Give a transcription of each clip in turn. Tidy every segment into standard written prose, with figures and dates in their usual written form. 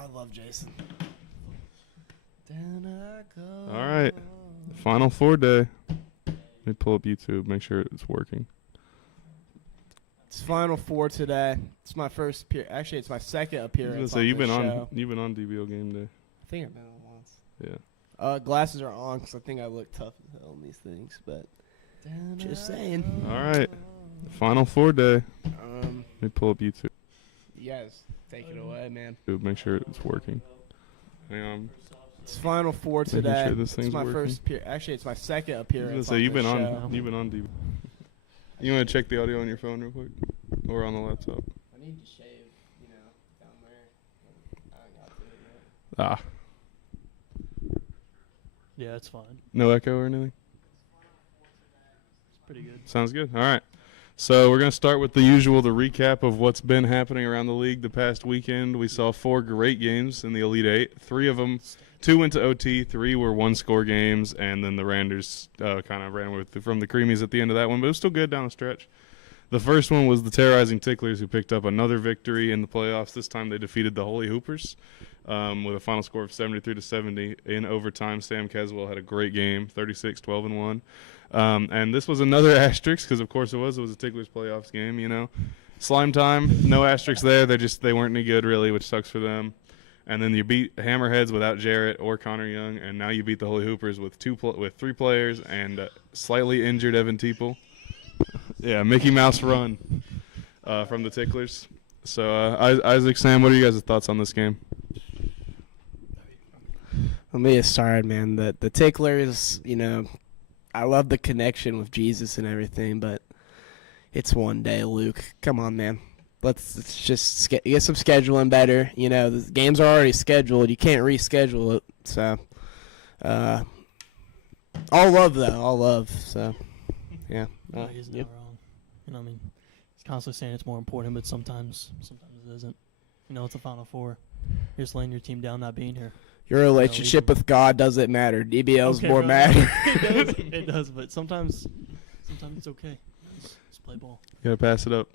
I love Jason. All right. Final Four day. Let me pull up YouTube, make sure it's working. It's Final Four today. It's my first Actually, it's my second appearance. I was gonna say you've been on DBL game day. I think I've been on once. Yeah. Glasses are on because I think I look tough as hell in these things, but just saying. All right. Final Four day. Let me pull up YouTube. You guys take it away, man. Make sure it's working. Hang on. It's Final Four today. Sure this thing's it's my working. first Actually, it's my second appearance. I was gonna say you've been show. on DBL. You want to check the audio on your phone real quick, or on the laptop? I need to shave, down there. I haven't got to it yet. Yeah, it's fine. No echo or anything? It's pretty good. Sounds good. All right. So we're going to start with the recap of what's been happening around the league the past weekend. We saw 4 great games in the Elite Eight. 3 of them, 2 went to OT, 3 were one-score games, and then the Randers kind of ran from the Creamies at the end of that one, but it was still good down the stretch. The first one was the Terrorizing Ticklers, who picked up another victory in the playoffs. This time they defeated the Holy Hoopers with a final score of 73-70 in overtime. Sam Caswell had a great game, 36, 12, and 1. And this was another asterisk because, of course, it was a Ticklers playoffs game, Slime time, no asterisks there. They weren't any good, really, which sucks for them. And then you beat Hammerheads without Jarrett or Connor Young, and now you beat the Holy Hoopers with 3 players and slightly injured Evan Teeple. Yeah, Mickey Mouse run from the Ticklers. So, Isaac, Sam, what are you guys' thoughts on this game? Let me get started, man. The Ticklers, I love the connection with Jesus and everything, but it's one day, Luke. Come on, man. Let's just get some scheduling better. The games are already scheduled. You can't reschedule it. So, all love, though. All love. So, yeah. No, he's not wrong. He's constantly saying it's more important, but sometimes it isn't. It's a Final Four. You're just laying your team down not being here. Your relationship with God doesn't matter. DBL's more matter. It does, but sometimes it's okay. Just play ball. You gotta pass it up.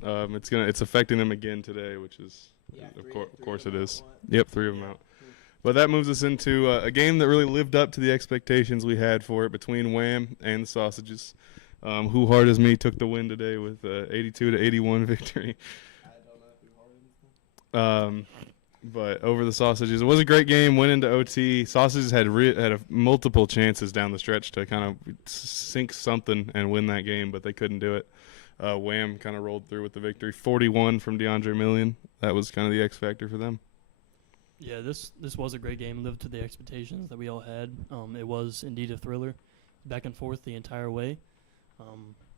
It's affecting them again today, which is of course it is. Yep, 3 of them out. But that moves us into a game that really lived up to the expectations we had for it between Wham and the Sausages. Who Hard As Me took the win today with 82-81 victory. I don't know who Hard As Me. But over the Sausages, it was a great game. Went into OT. Sausages had multiple chances down the stretch to kind of sink something and win that game, but they couldn't do it. Wham kind of rolled through with the victory. 41 from DeAndre Million. That was kind of the X factor for them. Yeah, this was a great game. Lived to the expectations that we all had. It was indeed a thriller, back and forth the entire way.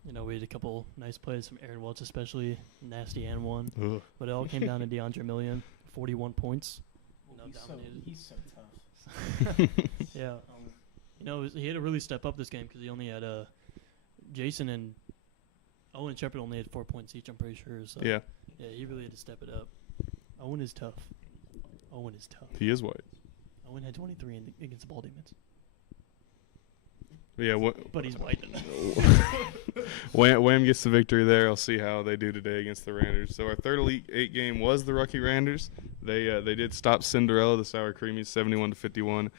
We had a couple nice plays from Aaron Welch, especially nasty and one. Ugh. But it all came down to DeAndre Million, 41 points. He's so tough. Yeah. He had to really step up this game because he only had Jason and Owen Shepard only had 4 points each, I'm pretty sure. So Yeah, he really had to step it up. Owen is tough. he is white. Owen had 23 against the Ball Demons. But yeah, But he's white. Wham gets the victory there. I'll see how they do today against the Randers. So our third Elite 8 game was the Rucky Randers. They did stop Cinderella, the Sour Creamies, 71-51.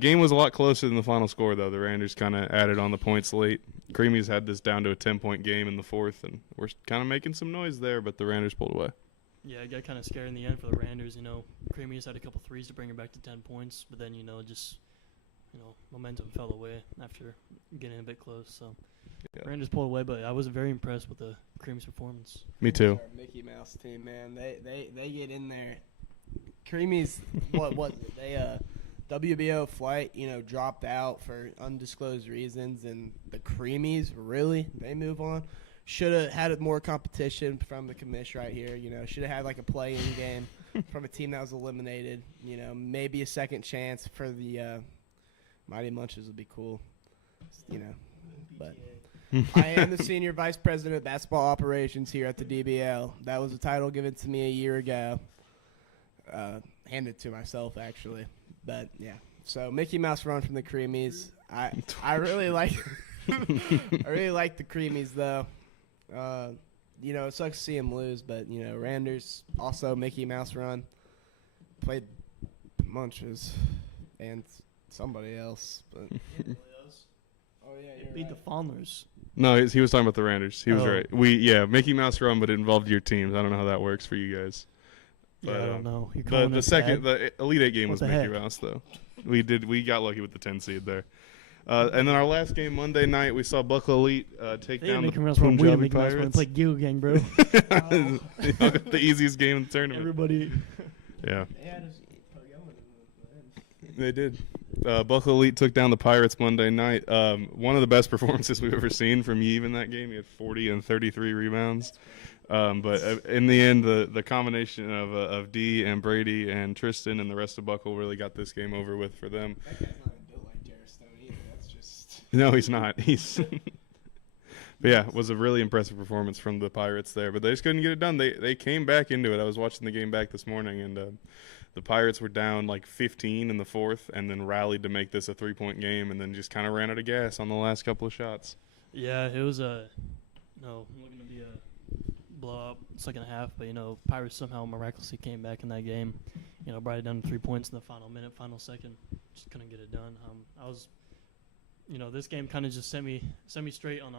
Game was a lot closer than the final score, though. The Randers kind of added on the points late. Creamies had this down to a 10-point game in the fourth, and we're kind of making some noise there, but the Randers pulled away. Yeah, it got kind of scary in the end for the Randers. Creamies had a couple threes to bring it back to 10 points, but then, momentum fell away after getting a bit close. So Yeah. Randers pulled away, but I was very impressed with the Creamies' performance. Me too. Our Mickey Mouse team, man. They get in there. Creamies, what they WBO flight, dropped out for undisclosed reasons, and the Creamies really they move on. Should have had more competition from the commish right here. Should have had like a play-in game from a team that was eliminated. Maybe a second chance for the Mighty Munches would be cool. But I am the senior vice president of basketball operations here at the DBL. That was a title given to me a year ago. Handed to myself, actually. But, yeah. So, Mickey Mouse run from the Creamies. I really like I really like the Creamies, though. It sucks to see them lose, but, Randers, also Mickey Mouse run. played Munches and somebody else, but oh yeah, It beat the Fawners. No, he was talking about the Randers. He was Oh. right. Mickey Mouse Run, but it involved your teams. I don't know how that works for you guys. Yeah, But, I don't know. You're The calling the us second bad? the Elite Eight game What was the Mickey heck? Mouse though. We got lucky with the 10 seed there. And then our last game Monday night, we saw Buckle Elite take They down didn't the make Mouse Run. We didn't Punjabi make Mouse Run. Pirates. Play Gil Gang, bro. They all got the easiest game in the tournament. Everybody. Yeah, yeah, they did. Buckle Elite took down the Pirates Monday night. One of the best performances we've ever seen from Yves in that game. He had 40 and 33 rebounds. But in the end, the combination of D and Brady and Tristan and the rest of Buckle really got this game over with for them. that guy's not built like Jared Stone either. That's just No, he's not. But yeah, it was a really impressive performance from the Pirates there. But they just couldn't get it done. They came back into it. I was watching the game back this morning, and the Pirates were down like 15 in the fourth and then rallied to make this a 3-point game and then just kind of ran out of gas on the last couple of shots. Yeah, it was looking to be a blowout second half, but Pirates somehow miraculously came back in that game. Brought it down to 3 points in the final minute, final second. Just couldn't get it done. I was, this game kind of just set me straight on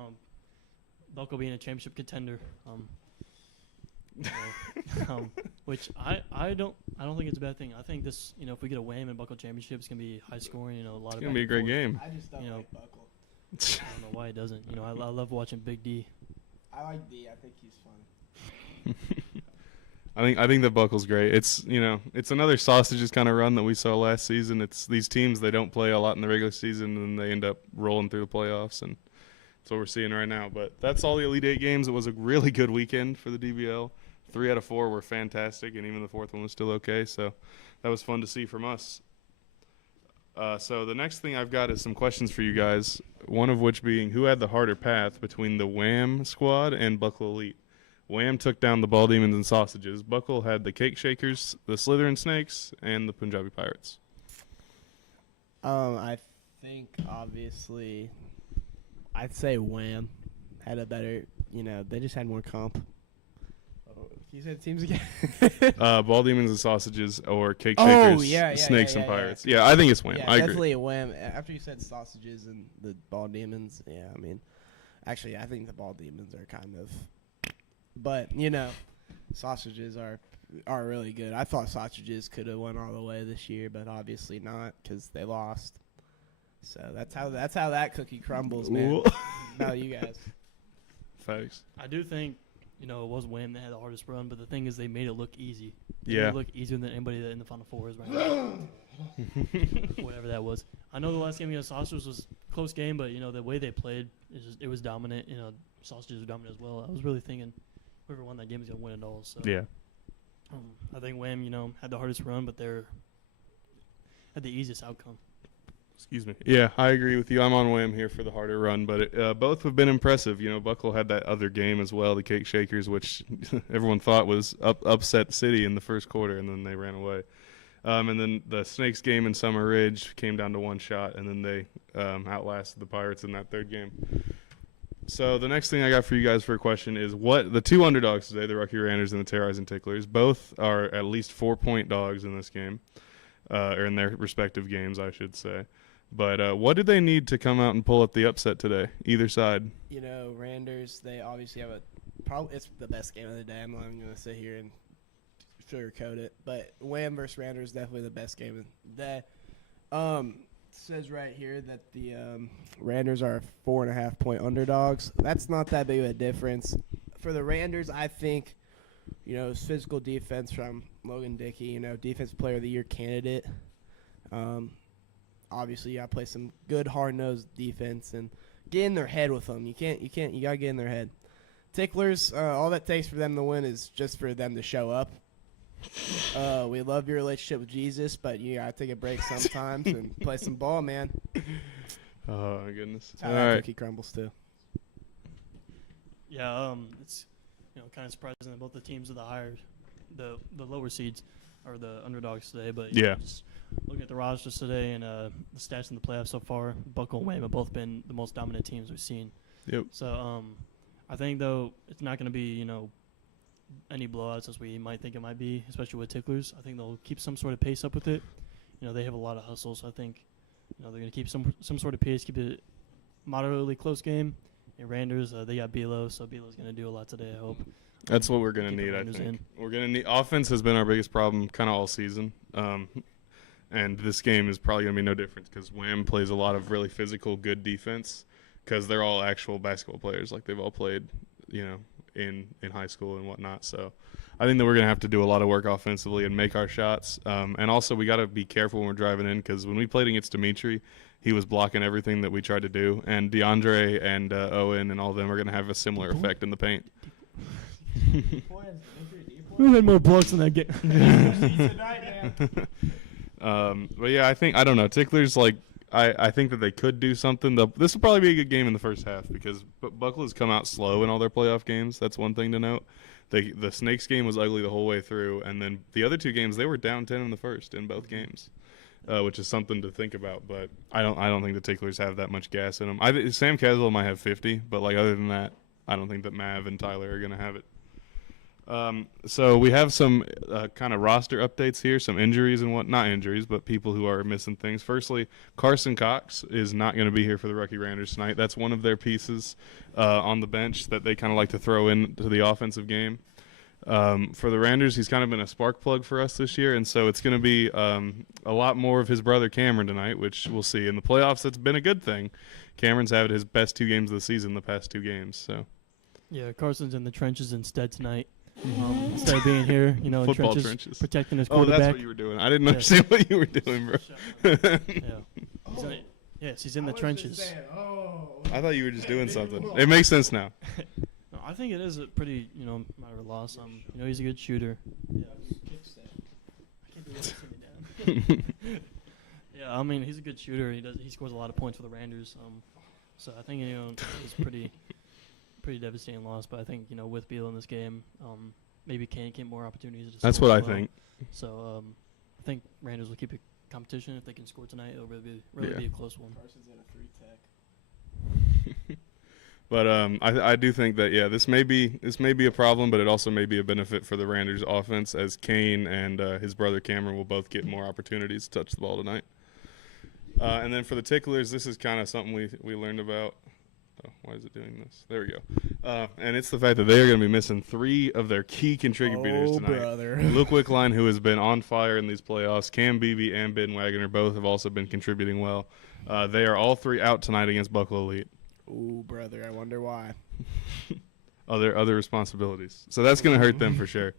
Buckle being a championship contender. Which I don't think it's a bad thing. I think this, if we get a Wham and Buckle championship, it's gonna be high scoring. A lot of. It's going to be a great game. I just don't You know, like Buckle. I don't know why it doesn't. I love watching Big D. I like D. I think he's fun. I think that Buckle's great. It's it's another sausages kind of run that we saw last season. It's these teams, they don't play a lot in the regular season and they end up rolling through the playoffs, and that's what we're seeing right now. But that's all the Elite Eight games. It was a really good weekend for the DBL. 3 out of 4 were fantastic, and even the fourth one was still okay. So that was fun to see from us. So the next thing I've got is some questions for you guys, one of which being who had the harder path between the Wham squad and Buckle Elite. Wham took down the Ball Demons and Sausages. Buckle had the Cake Shakers, the Slytherin Snakes, and the Punjabi Pirates. I think obviously, I'd say Wham had a better. They just had more comp. Can you say the teams again? Ball Demons and Sausages or Cake Oh, Shakers, yeah, Snakes and yeah. Pirates. Yeah, I think it's Wham. Yeah, I agree. definitely a Wham. After you said Sausages and the Ball Demons, yeah, I mean, actually, I think the Ball Demons are kind of, but Sausages are really good. I thought Sausages could have won all the way this year, but obviously not because they lost. So that's how that cookie crumbles, man. Ooh. About you guys. Facts. I do think, it was Wham that had the hardest run, but the thing is they made it look easy. They Yeah. made it look easier than anybody that in the Final Four is right now. Whatever that was. I know the last game against Sausages was a close game, but, the way they played, it was dominant. Sausages were dominant as well. I was really thinking whoever won that game is going to win it all. So Yeah. I think Wham, had the hardest run, but had the easiest outcome. Excuse me. Yeah, I agree with you. I'm on Wham here for the harder run, but both have been impressive. Buckle had that other game as well, the Cake Shakers, which everyone thought was upset City in the first quarter, and then they ran away. And then the Snakes game in Summer Ridge came down to one shot, and then they outlasted the Pirates in that third game. So the next thing I got for you guys for a question is what the 2 underdogs today, the Rucky Randers and the Terrorizing Ticklers, both are at least 4-point dogs in this game, or in their respective games, I should say. But what did they need to come out and pull up the upset today, either side? Randers, they obviously have it's the best game of the day. I'm not even going to sit here and sugarcoat it. But Wham versus Randers is definitely the best game of the day. Says right here that the Randers are 4.5-point underdogs. That's not that big of a difference. For the Randers, I think, physical defense from Logan Dickey, Defensive Player of the Year candidate. Obviously, you got to play some good, hard-nosed defense and get in their head with them. You got to get in their head. Ticklers, all that takes for them to win is just for them to show up. We love your relationship with Jesus, but you got to take a break sometimes and play some ball, man. Oh, my goodness. That's how All that right. cookie crumbles, too. Yeah, it's kind of surprising that both the teams are the lower seeds are the underdogs today. But Yeah. just looking at the rosters today and the stats in the playoffs so far, Buckle and Wham have both been the most dominant teams we've seen. Yep. So I think though it's not going to be any blowouts as we might think it might be, especially with Ticklers. I think they'll keep some sort of pace up with it. They have a lot of hustle, so I think they're going to keep some sort of pace, keep it moderately close game. And Randers, they got Bilo, so Bilo's going to do a lot today, I hope. That's what we're going to need, I think. We're going to need – offense has been our biggest problem kind of all season. And this game is probably going to be no different because Wham plays a lot of really physical, good defense because they're all actual basketball players. Like, they've all played, in high school and whatnot. So I think that we're going to have to do a lot of work offensively and make our shots. And also we got to be careful when we're driving in because when we played against Dimitri, he was blocking everything that we tried to do. And DeAndre and Owen and all of them are going to have a similar effect in the paint. Who had more blocks in that game? But yeah, I don't know. Ticklers, I think that they could do something. This will probably be a good game in the first half because Buckler's come out slow in all their playoff games. That's one thing to note. The Snakes game was ugly the whole way through, and then the other two games they were down 10 in the first in both games, which is something to think about. But I don't think the Ticklers have that much gas in them. Sam Caswell might have 50, but other than that, I don't think that Mav and Tyler are going to have it. So we have some kind of roster updates here, some injuries and not injuries, but people who are missing things. Firstly, Carson Cox is not going to be here for the Rookie Randers tonight. That's one of their pieces on the bench that they kind of like to throw into the offensive game. For the Randers, he's kind of been a spark plug for us this year, and so it's going to be a lot more of his brother Cameron tonight, which we'll see. In the playoffs, that's been a good thing. Cameron's had his best 2 games of the season the past 2 games. So yeah, Carson's in the trenches instead tonight. Instead of being here, football trenches, protecting his quarterback. Oh, that's what you were doing. I didn't understand what you were doing, bro. Yes, he's in the trenches. I thought you were just doing something. It makes sense now. No, I think it is a pretty, matter of loss. He's a good shooter. Yeah, I can't do that. Sit me down. Yeah, he's a good shooter. He scores a lot of points for the Randers. So I think it's pretty devastating loss, but I think with Beal in this game, maybe Kane get more opportunities. That's what I think. So I think Randers will keep it competition. If they can score tonight, it'll really be a close one. Carson's in a free tech. But I do think that this may be a problem, but it also may be a benefit for the Randers offense as Kane and his brother Cameron will both get more opportunities to touch the ball tonight. And then for the Ticklers, this is kind of something we learned about. Oh, why is it doing this? There we go. And it's the fact that they are going to be missing 3 of their key contributors tonight. Brother. Luke Wickline, who has been on fire in these playoffs, Cam Beebe and Ben Wagner both have also been contributing well. They are all 3 out tonight against Buckle Elite. Ooh, brother, I wonder why. Other responsibilities. So that's going to hurt them for sure.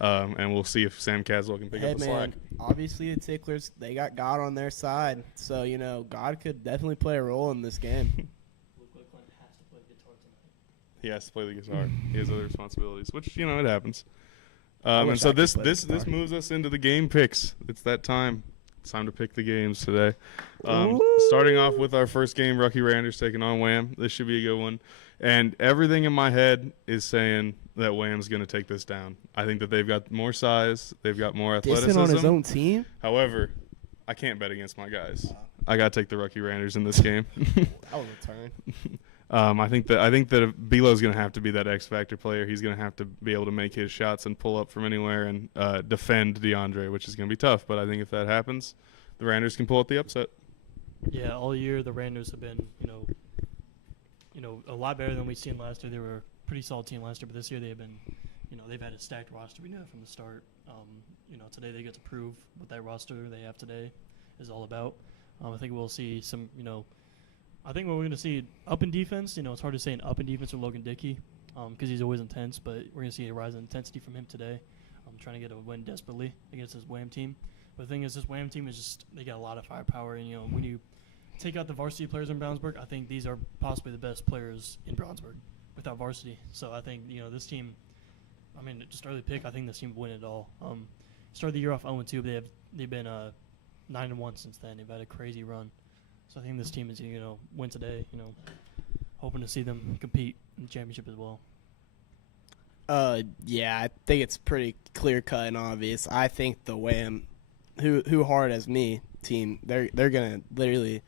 And we'll see if Sam Caswell can pick up the slack. Obviously the Ticklers, they got God on their side. So, God could definitely play a role in this game. He has to play the guitar. He has other responsibilities, which it happens. And so this moves us into the game picks. It's that time. It's time to pick the games today. Starting off with our first game, Rookie Randers taking on Wham. This should be a good one. And everything in my head is saying that Wham's going to take this down. I think that they've got more size. They've got more athleticism. On his own team? However, I can't bet against my guys. I got to take the Rookie Randers in this game. That was a turn. I think that Bilo's going to have to be that X factor player. He's going to have to be able to make his shots and pull up from anywhere and defend DeAndre, which is going to be tough. But I think if that happens, the Randers can pull out the upset. Yeah, all year the Randers have been, a lot better than we've seen last year. They were a pretty solid team last year, but this year they've been, they've had a stacked roster. We know from the start. Today they get to prove what that roster they have today is all about. I think we'll see some, I think what we're going to see up in defense, it's hard to say an up in defense with Logan Dickey because he's always intense, but we're going to see a rise in intensity from him today. I'm trying to get a win desperately against this Wham team. But the thing is, this Wham team is just, they got a lot of firepower. And, when you take out the varsity players in Brownsburg, I think these are possibly the best players in Brownsburg without varsity. So I think, this team, just early pick, I think this team will win it all. Started the year off 0-2, but they've been 9-1 since then. They've had a crazy run. So I think this team is, win today, hoping to see them compete in the championship as well. Yeah, I think it's pretty clear-cut and obvious. I think the Wham, who hard as me team, they're going to literally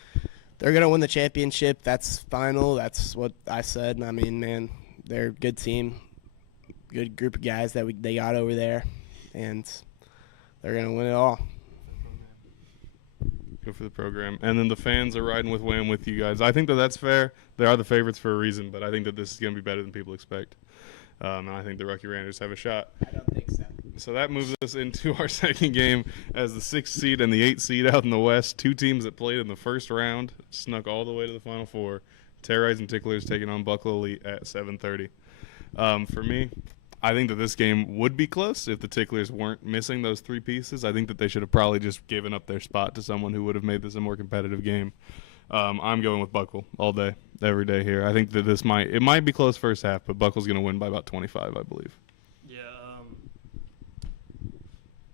– they're going to win the championship. That's final. That's what I said. Man, they're a good team. good group of guys that they got over there, and they're gonna win it all. Good for the program. And then the fans are riding with Wham with you guys. I think that that's fair. They are the favorites for a reason, but I think that this is going to be better than people expect. And I think the Rucky Rangers have a shot. I don't think so. So that moves us into our second game as the 6th seed and the 8th seed out in the West. Two teams that played in the first round, snuck all the way to the Final Four. Terrorites and Ticklers taking on Buckle Elite at 7:30. For me, I think that this game would be close if the Ticklers weren't missing those 3 pieces. I think that they should have probably just given up their spot to someone who would have made this a more competitive game. I'm going with Buckle all day, every day here. I think that it might be close first half, but Buckle's going to win by about 25, I believe. Yeah,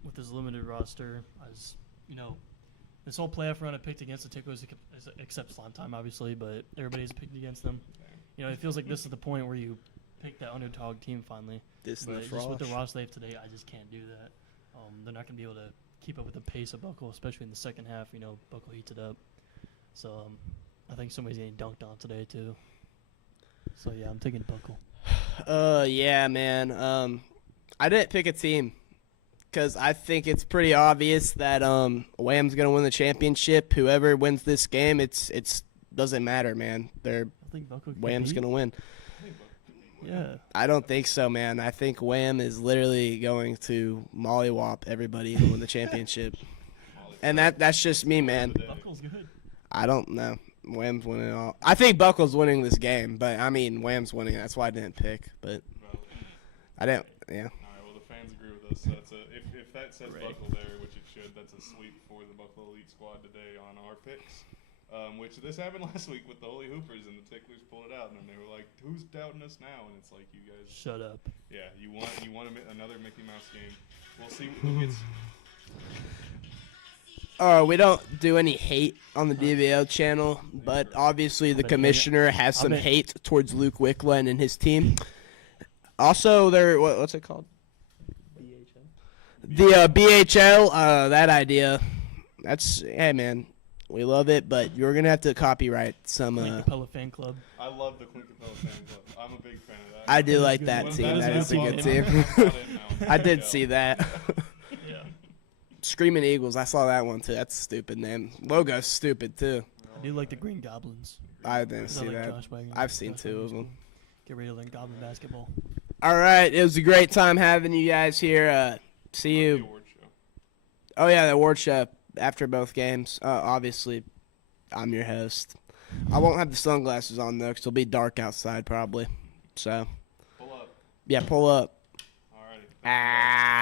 with this limited roster, this whole playoff run I picked against the Ticklers, except Slime Time, obviously, but everybody's picked against them. It feels like this is the point where you pick that underdog team finally. Just with the roster they have today, I just can't do that. They're not going to be able to keep up with the pace of Buckle, especially in the second half. Buckle heats it up. So I think somebody's getting dunked on today too. So yeah, I'm taking Buckle. Yeah, man. I didn't pick a team because I think it's pretty obvious that Wham's gonna win the championship. Whoever wins this game, it's doesn't matter, man. I think Wham's gonna win. Yeah. I don't think so, man. I think Wham is literally going to mollywop everybody and win the championship. And that's just me, man. Buckle's good. I don't know. Wham's winning it all. I think Buckle's winning this game, but I mean Wham's winning. That's why I didn't pick. But I didn't. Yeah. All right. Well, the fans agree with us. So that's if that says Buckle there, which it should, that's a sweep for the Buckle Elite squad today on our picks. Which this happened last week with the Holy Hoopers, and the Ticklers pulled it out, and then they were like, "Who's doubting us now?" And it's like, you guys shut up. Yeah, you want another Mickey Mouse game. We'll see who gets. We don't do any hate on the DBL channel, but obviously the commissioner has some hate towards Luke Wickland and his team. Also, what's it called? BHL. The BHL, that idea. Hey man, we love it, but you're gonna have to copyright some. Clint Capella fan club. I love the Clint Capella fan club. I'm a big fan of that. I do like that team. That is a good team. I did see that. Yeah. Screaming Eagles. I saw that one too. That's a stupid name. Logo's stupid too. I do like the Green Goblins. I didn't see that. I've seen 2 of them. Get ready to learn Goblin basketball. All right, it was a great time having you guys here. See you. The award show. Oh yeah, the award show after both games. Obviously, I'm your host. I won't have the sunglasses on though, 'cause it'll be dark outside probably. So. Pull up. Yeah, pull up. Alrighty. Ah.